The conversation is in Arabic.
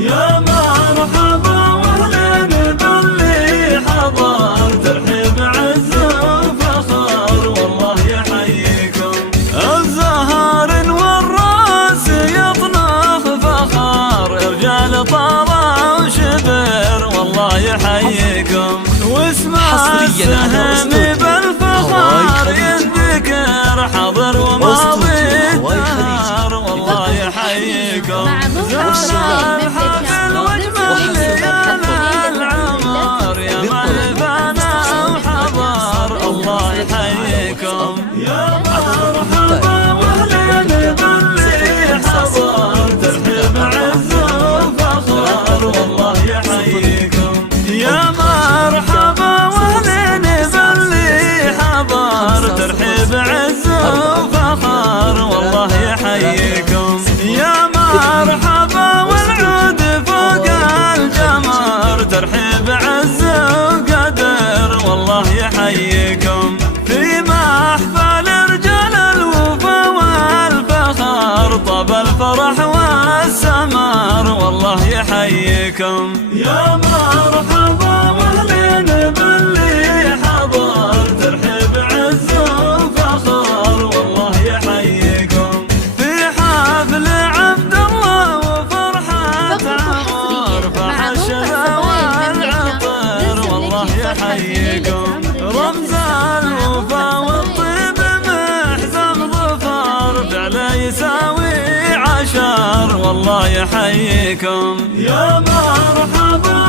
يا مرحبا واهلا باللي حضر، ترحيب عز وفخر والله يحييكم. الزهر والراس يطنخ فخر، رجال طارة وشبر والله يحييكم. واسمع السهم بالفخر يذكر حضر وماضي الدهر والله يحييكم. زمان حافل واجمل ليال العمر، يا معرفنا وحضر الله يحييكم. يا مرحبا واهلا باللي حضر، ترحيب عز وفخر والله يحييكم. يا مرحبا واهلا باللي حضر، ترحيب عز وفخر والله يحييكم. يا مرحبا والعود فوق الجمر، ترحيب عز وقدر والله يحييكم. في محفل رجال الوفا والفخر، طاب الفرح والسمر والله يحييكم. يا مرحبا واهلا باللي حضر، ترحيب عز وفخر والله يحييكم. في حفل عبد الله وفرحة عمر، فحشها والعطر والله يحييكم. رمز الوفا والطيب محزم ظفر، فعله يساوي عشر والله يحييكم. يا مرحبا